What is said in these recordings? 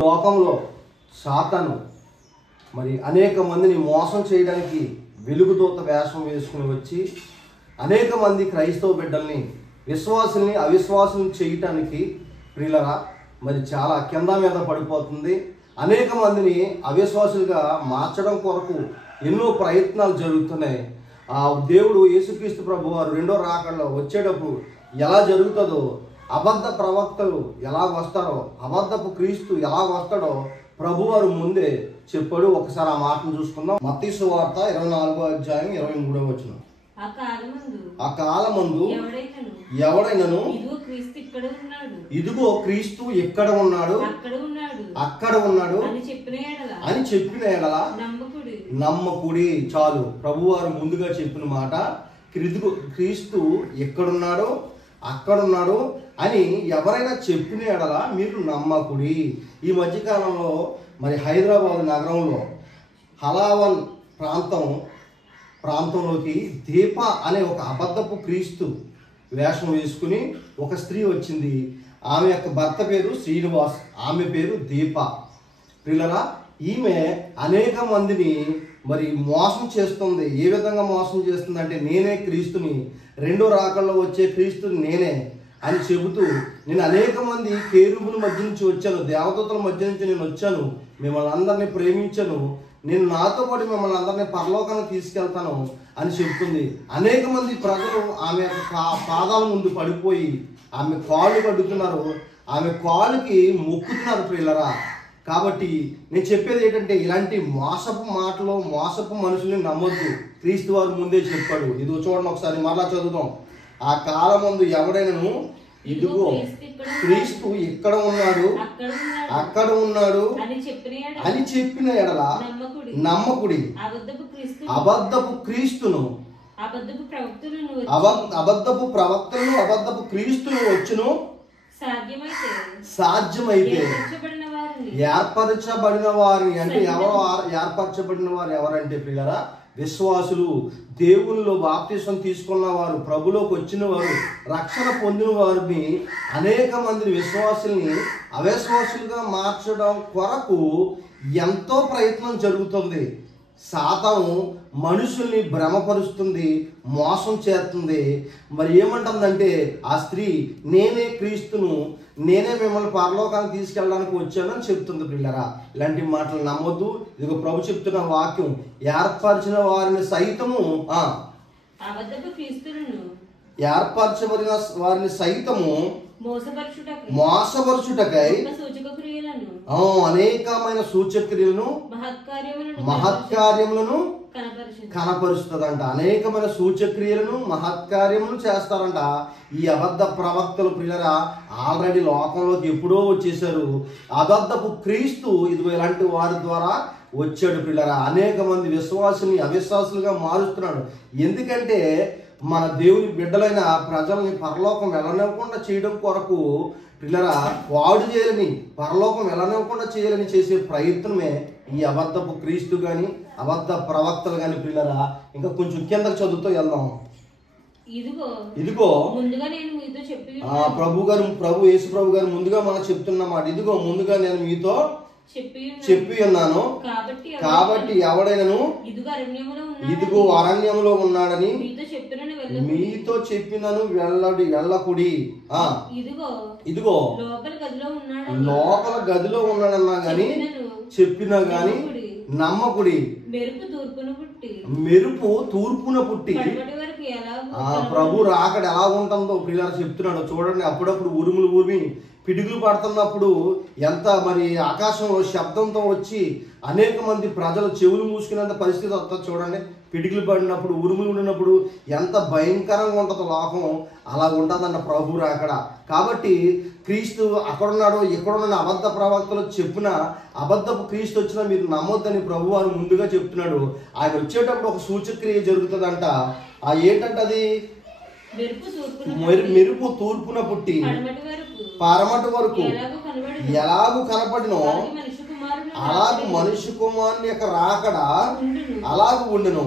లోకంలో సాతాను మరి అనేక మందిని మోసం చేయడానికి వెలుగుదూత వేషం వేసుకుని వచ్చి అనేక మంది క్రైస్తవ బిడ్డల్ని విశ్వాసుల్ని అవిశ్వాసుల్ని చేయటానికి ప్రియులరా మరి చాలా కింద మీద పడిపోతుంది. అనేక మందిని అవిశ్వాసులుగా మార్చడం కొరకు ఎన్నో ప్రయత్నాలు జరుగుతున్నాయి. ఆ దేవుడు యేసుక్రీస్తు ప్రభు వారు రెండో రాకడలో వచ్చేటప్పుడు ఎలా జరుగుతుందో, అబద్ధ ప్రవక్తలు ఎలా వస్తారో, అబద్ధపు క్రీస్తు ఎలా వస్తాడో ప్రభువారు ముందే చెప్పాడు. ఒకసారి ఆ మాటను చూసుకుందాం. మత్తయి సువార్త 24వ అధ్యాయం 23వ వచనం. ఆ కాలమందు ఎవడైనను ఇదిగో క్రీస్తు ఎక్కడ ఉన్నాడు, అక్కడ ఉన్నాడు అని చెప్పిన ఎడల నమ్మకుడి. చాలు, ప్రభువారు ముందుగా చెప్పిన మాట, క్రీస్తు ఎక్కడున్నాడో అక్కడున్నాడు అని ఎవరైనా చెప్పిన ఎడల మీరు నమ్మకుడి. ఈ మధ్యకాలంలో మరి హైదరాబాద్ నగరంలో హలావన్ ప్రాంతంలోకి దీప అనే ఒక అబద్ధపు క్రీస్తు వేషం వేసుకుని ఒక స్త్రీ వచ్చింది. ఆమె యొక్క భర్త పేరు శ్రీనివాస్, ఆమె పేరు దీప. పిల్లరా, ఈమె అనేక మందిని మరి మోసం చేస్తుంది. ఏ విధంగా మోసం చేస్తుంది అంటే, నేనే క్రీస్తుని, రెండో రాకల్లో వచ్చే క్రీస్తుని నేనే అని చెబుతూ, నేను అనేక మంది కేరుబుల మధ్య నుంచి వచ్చాను, దేవదూతల మధ్య నుంచి నేను వచ్చాను, మిమ్మల్ని అందరినీ ప్రేమించాను, నేను నాతో పాటు మిమ్మల్ని అందరినీ పరలోకానికి తీసుకెళ్తాను అని చెప్తుంది. అనేక మంది ప్రజలు ఆమె పాదాల ముందు పడిపోయి ఆమె కాళ్ళు కడుగుతున్నారు, ఆమె కాళ్ళకి మొక్కుతున్నారు ప్రియులరా. కాబట్టి నేను చెప్పేది ఏంటంటే, ఇలాంటి మోసపు మాటలు, మోసపు మనుషుల్ని నమ్మొద్దు. క్రీస్తు వారు ముందే చెప్పాడు. ఇది చూడండి ఒకసారి, మరలా చదువుదాం. ఆ కాలమందు ఎవడైనను ఇదిగో క్రీస్తు ఇక్కడ ఉన్నాడు, అక్కడ ఉన్నాడు అని చెప్పిన ఎడల నమ్మకుడి. అబద్ధపు క్రీస్తును, అబద్ధపు ప్రవక్తలను, అబద్ధపు క్రీస్తును వచ్చును. సాధ్యమైతే ఏర్పరచబడిన వారిని, అంటే ఎవరు ఏర్పరచబడిన వారు ఎవరంటే పిల్లరా, విశ్వాసులు, దేవునిలో బాప్తిసం తీసుకున్న వారు, ప్రభులోకి వచ్చిన వారు, రక్షణ పొందిన వారిని అనేక మంది విశ్వాసుల్ని అవిశ్వాసులుగా మార్చడం కొరకు ఎంతో ప్రయత్నం జరుగుతుంది. సాతాను మనుషుల్ని భ్రమపరుస్తుంది, మోసం చేస్తుంది. మరి ఏమంటుందంటే ఆ స్త్రీ, నేనే క్రీస్తును, నేనే మిమ్మల్ని పరలోకానికి తీసుకెళ్ళడానికి వచ్చానని చెప్తుంది. పిల్లరా, ఇలాంటి మాటలు నమ్మొద్దు. ఇదిగో ప్రభు చెప్తున్న వాక్యం, ఏర్పరిచిన వారిని సైతము ఏర్పరచబడిన వారిని సైతము మోసపరచుటకై అనేకమైన సూచక్రియలను మహత్కార్యములను కనపరుస్తుందంట. అనేకమైన సూచక్రియలను మహత్కార్యములు చేస్తారంట ఈ అబద్ధ ప్రవక్తలు. ప్రియులరా, ఆల్రెడీ లోకంలోకి ఎప్పుడో వచ్చేసారు. అబద్ధపు క్రీస్తు ఇదిగో ఇలాంటి వారి ద్వారా వచ్చాడు. పిల్లరా, అనేక మంది విశ్వాసుల్ని అవిశ్వాసులుగా మారుస్తున్నాడు. ఎందుకంటే మన దేవుని బిడ్డలైన ప్రజల్ని పరలోకం వెళ్ళనివ్వకుండా చేయడం కొరకు పిల్లరా, వాడు చేయాలని, పరలోకం వెళ్ళనివ్వకుండా చేయాలని చేసే ప్రయత్నమే ఈ అబద్ధపు క్రీస్తు కానీ అబద్ధ ప్రవక్తలు కానీ. పిల్లరా, ఇంకా కొంచెం కిందకు చదువుతూ వెళ్దాం. ఇదిగో ప్రభు యేసు ప్రభు గారు ముందుగా మనకు చెప్తున్నమాట. ఇదిగో ముందుగా నేను మీతో చెప్పి ఉన్నాను, కాబట్టి ఎవడైనను ఇదిగో అరణ్యములో ఉన్నాడని మీతో చెప్పినను వెళ్ళకుడి. ఇదిగో లోపల గదిలో ఉన్నాడన్నా గాని చెప్పినా గాని నమ్మకుడి. మెరుపు తూర్పున పుట్టి ప్రభు రాకడ ఎలా ఉంటుందో పిల్లలు చెప్తున్నాడు. చూడండి, అప్పుడప్పుడు ఉరుములు ఊరి పిడుగులు పడుతున్నప్పుడు ఎంత మరి ఆకాశంలో శబ్దంతో వచ్చి అనేక మంది ప్రజలు చెవులు మూసుకునేంత పరిస్థితి వస్తుంది. చూడండి, పిడుగులు పడినప్పుడు, ఉరుములు ఉన్నప్పుడు ఎంత భయంకరంగా ఉంటుందో లోకం, అలా ఉంటుందన్న ప్రభు రాకడ. కాబట్టి క్రీస్తు అక్కడున్నాడు, ఎక్కడున్న అబద్ధ ప్రవక్తలు చెప్పిన అబద్ధపు క్రీస్తు వచ్చినా మీరు నమ్మొద్దని ప్రభు వారు ముందుగా చెప్తున్నాడు. ఆయన వచ్చేటప్పుడు ఒక సూచక్రియ జరుగుతుందంట. ఆ ఏంటంటే అది మెరుపు తూర్పున పుట్టి పరమటి వరకు ఎలాగూ కనపడినో అలాగూ మనిషి కుమారుని యొక్క రాకడ అలాగూ ఉండును.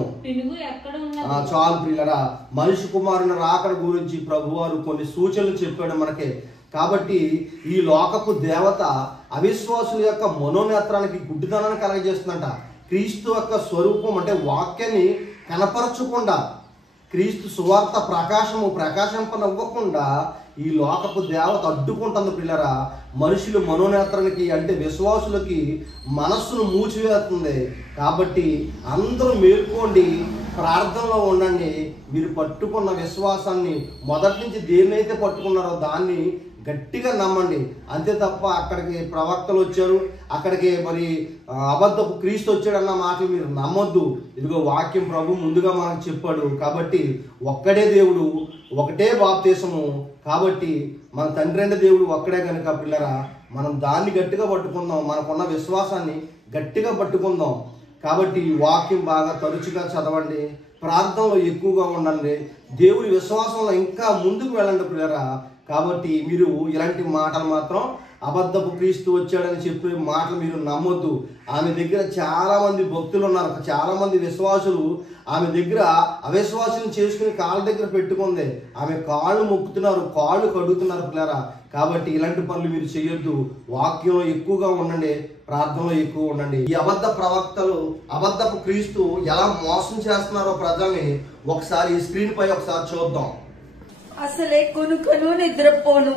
చాలు ప్రియులరా, మనిషి కుమారుని రాకడ గురించి ప్రభువారు కొన్ని సూచనలు చెప్పాడు మనకి. కాబట్టి ఈ లోకపు దేవత అవిశ్వాసుల యొక్క మనోనేత్రానికి గుడ్డితనాన్ని కలగజేస్తుందంట. క్రీస్తు యొక్క స్వరూపం అంటే వాక్యాన్ని కనపరచకుండా, క్రీస్తు సువార్త ప్రకాశింపనివ్వకుండా ఈ లోకపు దేవత అడ్డుకుంటుంది పిల్లరా. మనుషులు మనోనేత్రానికి అంటే విశ్వాసులకి మనస్సును మూచివేస్తుంది. కాబట్టి అందరూ మేల్కోండి, ప్రార్థనలో ఉండండి. మీరు పట్టుకున్న విశ్వాసాన్ని మొదటి నుంచి దేన్నైతే పట్టుకున్నారో దాన్ని గట్టిగా నమ్మండి. అంతే తప్ప అక్కడికి ప్రవక్తలు వచ్చారు, అక్కడికి మరి అబద్ధపు క్రీస్తు వచ్చాడన్న మాటలు మీరు నమ్మొద్దు. ఇదిగో వాక్యం ప్రభు ముందుగా మనకు చెప్పాడు. కాబట్టి ఒక్కడే దేవుడు, ఒకటే బాప్తీసము. కాబట్టి మన తండ్రి అయిన దేవుడు ఒక్కడే కనుక పిల్లరా మనం దాన్ని గట్టిగా పట్టుకుందాం, మనకున్న విశ్వాసాన్ని గట్టిగా పట్టుకుందాం. కాబట్టి వాక్యం బాగా తరచుగా చదవండి, ప్రార్థనలో ఎక్కువగా ఉండండి, దేవుడి విశ్వాసంలో ఇంకా ముందుకు వెళ్ళండి పిల్లరా. కాబట్టి మీరు ఇలాంటి మాటలు మాత్రం అబద్ధపు క్రీస్తు వచ్చాడని చెప్పే మాటలు మీరు నమ్మొద్దు. ఆమె దగ్గర చాలామంది భక్తులు ఉన్నారు, చాలామంది విశ్వాసులు ఆమె దగ్గర అవిశ్వాసం చేసుకుని కాళ్ళ దగ్గర పెట్టుకుంది. ఆమె కాళ్ళు మొక్కుతున్నారు, కాళ్ళు కడుగుతున్నారు పిల్లరా. కాబట్టి ఇలాంటి పనులు మీరు చేయొద్దు. వాక్యంలో ఎక్కువగా ఉండండి, ప్రార్థనలో ఎక్కువ ఉండండి. ఈ అబద్ధ ప్రవక్తలు అబద్ధపు క్రీస్తు ఎలా మోసం చేస్తున్నారో ప్రజల్ని ఒకసారి ఈ స్క్రీన్ పై ఒకసారి చూద్దాం. అసలే కొనుకను నిద్రపోను,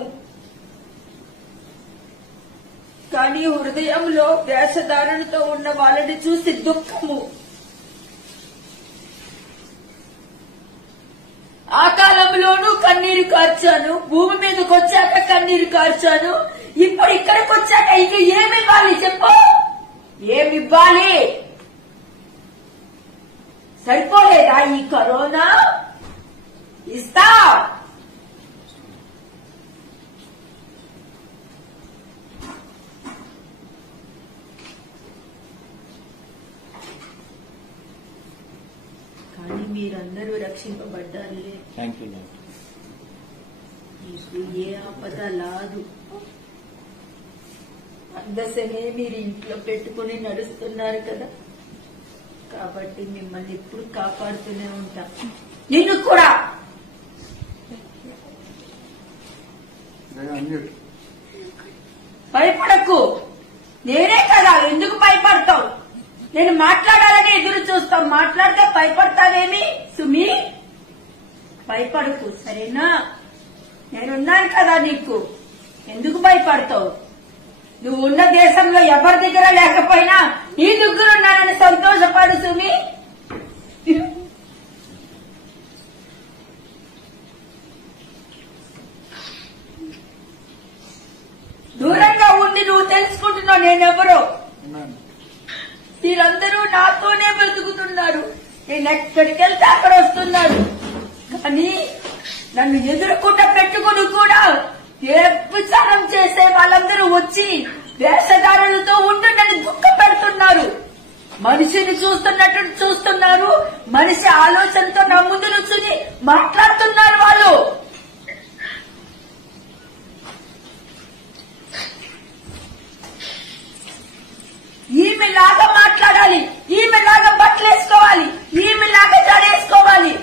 కానీ హృదయంలో వేషధారణతో ఉన్న వాళ్ళని చూసి దుఃఖము. ఆ కాలంలోనూ కన్నీరు కార్చాను, భూమి మీదకి వచ్చాక కన్నీరు కార్చాను, ఇప్పుడు ఇక్కడికి వచ్చాక ఇంక ఏమివ్వాలి చెప్పు? ఏమివ్వాలి? సరిపోలేదా ఈ కరోనా? ఇస్తా. కానీ మీరందరూ రక్షింపబడ్డారులే. మీకు ఏ ఆపద లాదు. అందసనే మీరు ఇంట్లో పెట్టుకుని నడుస్తున్నారు కదా, కాబట్టి మిమ్మల్ని ఎప్పుడు కాపాడుతూనే ఉంటా. నిన్ను కూడా. భయపడకు. నేనే కదా, ఎందుకు భయపడతావు? నేను మాట్లాడాలని ఎదురు చూస్తాం, మాట్లాడితే భయపడతావేమి సుమి? భయపడకు, సరేనా? నేనున్నాను కదా నీకు, ఎందుకు భయపడతావు? నువ్వు ఉన్న దేశంలో ఎవరి దగ్గర లేకపోయినా నీ దగ్గర ఉన్నానని సంతోషపడు సుమి. దూరంగా ఉండి నువ్వు తెలుసుకుంటున్నావు నేనెవరో. వీళ్ళందరూ నాతోనే బ్రతుకుతున్నారు, నేను ఎక్కడికి వెళ్తే అక్కడ వస్తున్నారు. కానీ నన్ను ఎదురుకుండా పెట్టుకుని కూడా వ్యభిచారం చేసే వాళ్ళందరూ వచ్చి వేషధారులతో ఉండి నన్ను దుఃఖ పెడుతున్నారు. మనిషిని చూస్తున్నట్టు చూస్తున్నారు, మనిషి ఆలోచనతో నా ముందు నుంచుని మాట్లాడుతున్నారు వాళ్ళు. ఈమెలాగా మాట్లాడాలి, ఈమెలాగా బట్టలు వేసుకోవాలి, ఈమెలాగా జడేసుకోవాలి.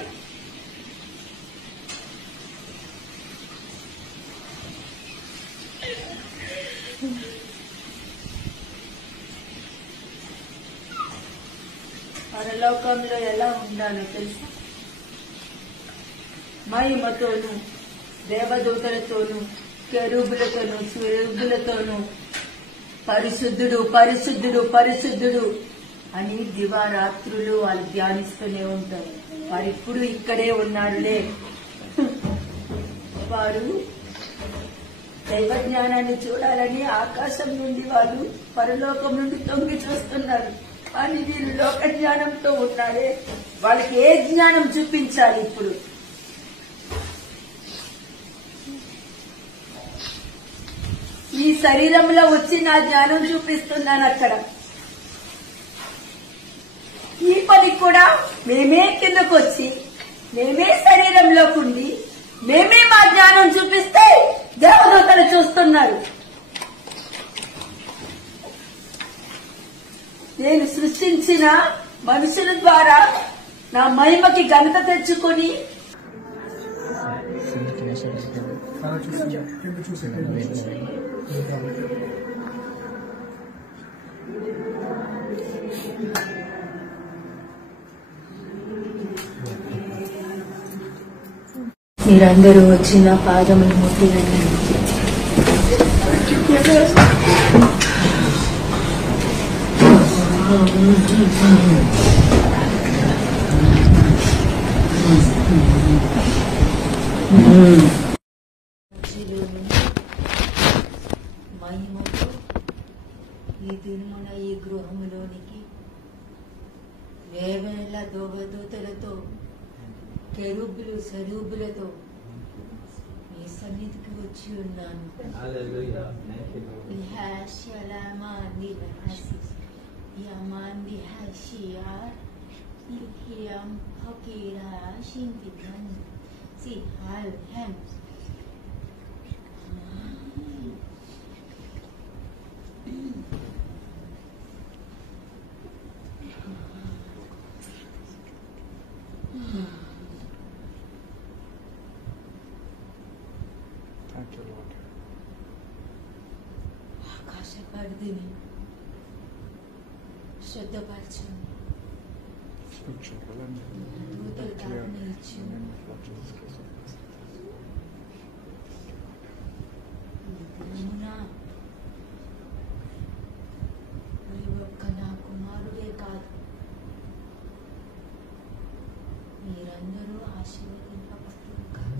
పరలోకంలో ఎలా ఉండాలో తెలుసా? మహిమతోను, దేవదూతలతోను, కెరూబులతోను, స్వరూబులతోను పరిశుద్ధుడు పరిశుద్ధుడు పరిశుద్ధుడు అని దివారాత్రులు వాళ్ళు ధ్యానిస్తూనే ఉంటారు. వారు ఇప్పుడు ఇక్కడే ఉన్నారులే. వారు దైవ జ్ఞానాన్ని చూడాలని ఆకాశం నుండి వాళ్ళు పరలోకం నుండి తొంగి చూస్తున్నారు. కానీ వీళ్ళు లోక జ్ఞానంతో ఉన్నారే, వాళ్ళకి ఏ జ్ఞానం చూపించాలి ఇప్పుడు? ఈ శరీరంలో వచ్చి నా జ్ఞానం చూపిస్తున్నాను అక్కడ. ఈ పని కూడా మేమే కిందకు వచ్చి మేమే శరీరంలోకి ఉండి మేమే మా జ్ఞానం చూపిస్తే దేవదూతలు చూస్తున్నారు. నేను సృష్టించిన మనుషుల ద్వారా నా మహిమకి ఘనత తెచ్చుకొని మీరందరూ వచ్చి నా పాదములు ముట్టిరండి. మహిమతో ఈ దినమున ఈ గృహములోనికి వేవేల దోవదూతలతో కెరూబులు సరూబులతో మీ సన్నిధికి వచ్చి ఉన్నాను. ఆకాశ పరిధిని శుద్ధపరచండి. దూతలు తాపన ఇచ్చింది. ఒక్క నా కుమారుడే కాదు, మీరందరూ ఆశీర్వదింపబడును కాక.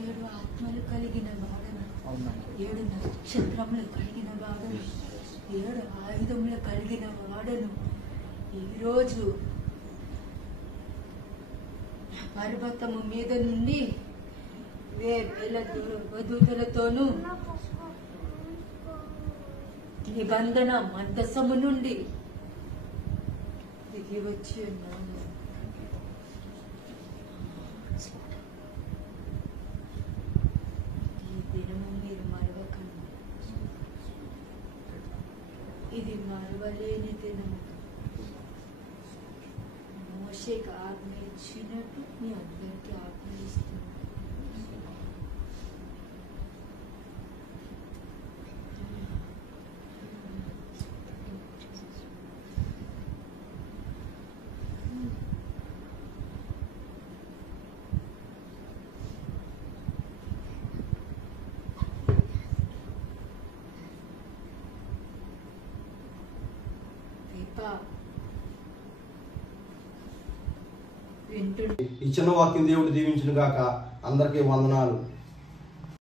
ఏడు ఆత్మలు కలిగిన వాడను, 7 నక్షత్రములు కలిగిన వాడను, 7 ఆయుధములు కలిగిన వాడను. ఈరోజు పర్వతము మీద నుండి వేల దూతలతోనూ నిబంధన మందసము నుండి దిగి వచ్చి ఉన్నాను. దినము మీరు మరవకండి, ఇది మరవలేని దినము. మోషేకి ఆజ్ఞ ఇచ్చినట్టు మీ అందరికీ ఆజ్ఞ ఇస్తున్నాను. ఈ చిన్న వాక్యం దేవుడు దీవించును గాక. అందరికీ వందనాలు.